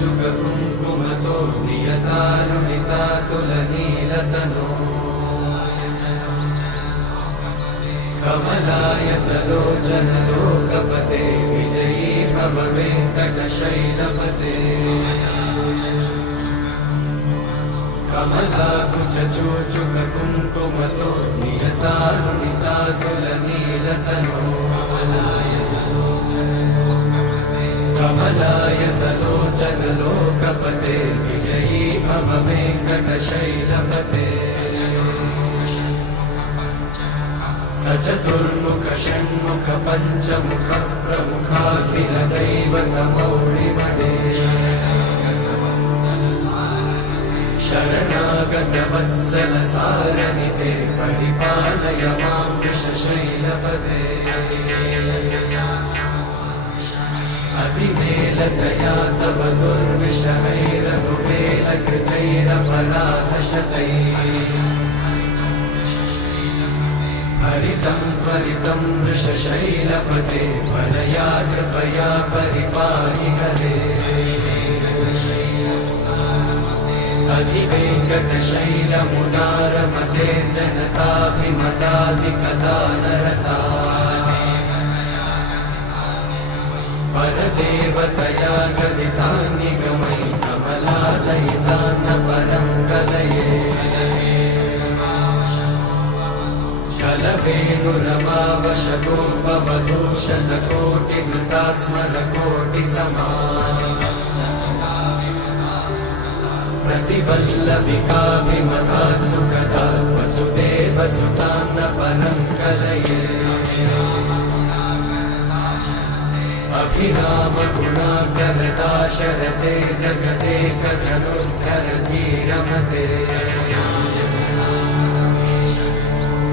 कमलाकुचूचुककुङ्कुमतो नियतारुणितातुलनीलतनो कमलायतलोचनलोकपते विजयी भव वेङ्कटशैलपते कमलाकुचूचुककुङ्कुमतो नियतारुणितातुलनीलतनो कमलायतलोचनलोकपते विजयी भव वेङ्कटशैलपते सचतुर्मुख षण्मुख पञ्चमुख प्रमुखाखिल दैवतमौळिमणे शरणागत वत्सल सारनिधे परिपालय मां वृषशैलपते अभिवेलतया तव दुर्विषहैरनुवेलकृतैरपराधशतैः हरितं त्वरितं वृषशैलपते वरया कृपया परिपाहि हरे अधिवेङ्कटशैलमुदारमते जनताभिमताधिकदानरता परदेवतया गदितान्निगमैः कमलादयितान्न परं कलये कलवेणुरमावशतोपवधूषणकोटिवृतात् स्मरकोटिसमा प्रतिवल्लविकाभिमतात् सुखदात् वसुदेवसुतान्न परं कलये अभिरामगुणाकरदाशरथे जगदेकधनुर्धरधीरमते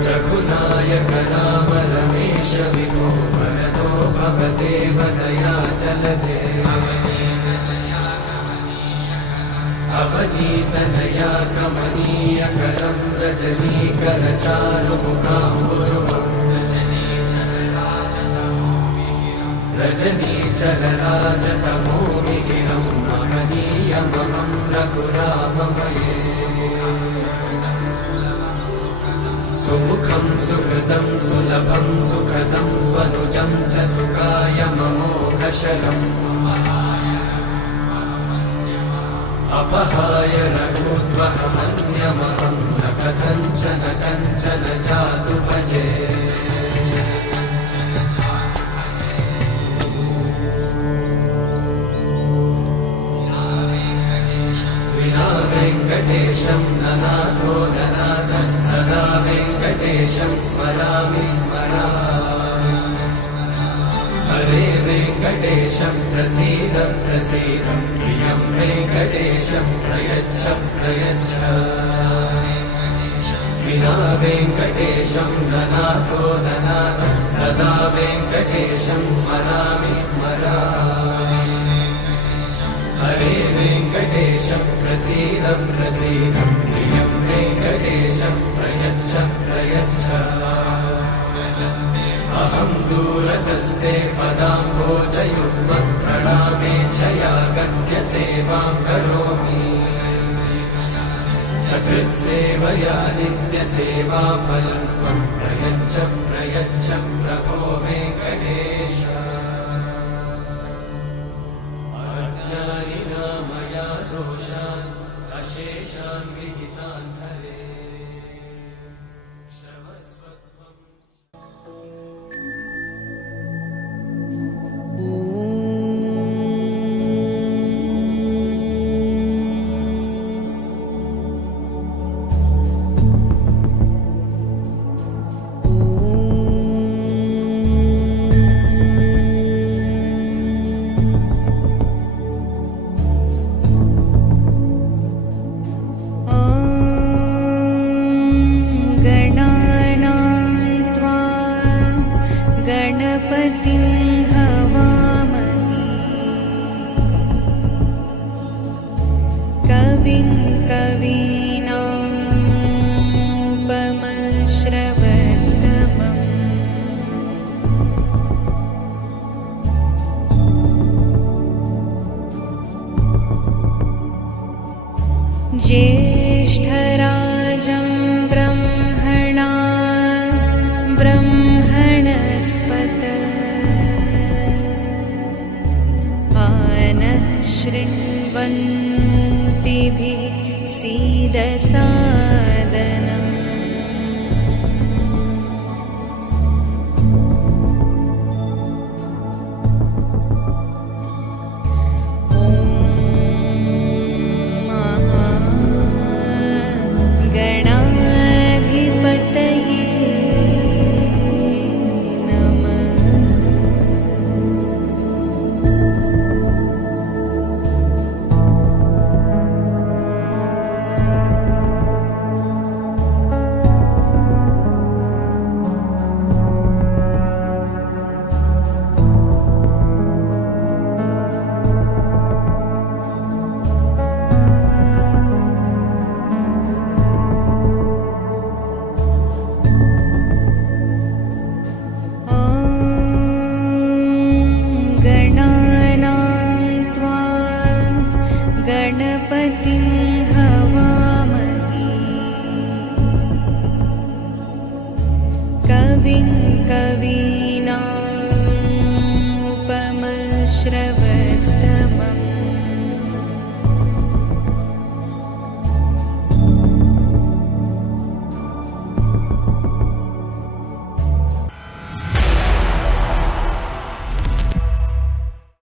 रघुनायक राम रमेश विभो वरदो भवदेव दयाचलधे अवनीतनया कमनीयकरं रजनीकरचारुमुखाम्बुरुहम् रजनीचरराजतमोमिहिरं महनीयमहं रघुराममये सुमुखं सुहृदं सुलभं सुखदं स्वनुजं च सुखाय ममोघशरम् अपहाय रघुत्वहमन्यमहं न कथञ्चन जातु भजे विना वेङ्कटेशं ननाथो ननाथः सदा वेङ्कटेशं स्मरामि स्मरामि हरे वेङ्कटेशं प्रसीद प्रसीद प्रियं वेङ्कटेशं प्रयच्छ प्रयच्छ विना वेङ्कटेशं ननाथो ननाथः सदा वेङ्कटेशं स्मरामि स्मरामि हरे वेङ्कटेशं प्रसीद प्रसीद प्रियं वेङ्कटेशं प्रयच्छ प्रयच्छ अहं दूरतस्ते पदाम्भोजयुग्मं प्रणामेच्छया गत्य सेवां करोमि सकृत्सेवया नित्यसेवाफलं त्वं प्रयच्छ प्रयच्छ प्रभो वेङ्कटेश अज्ञानिना मया दोषान् अशेषान् विहितान् हरे क्षमस्वत्वम् गणपतिं हवामहे कविं कवीनामुपमश्रवस्तमम् ज्येष्ठराजं ब्रह्मणा ब्रह्मणस्पत आनः शृण्वन्तिभिः सीदसा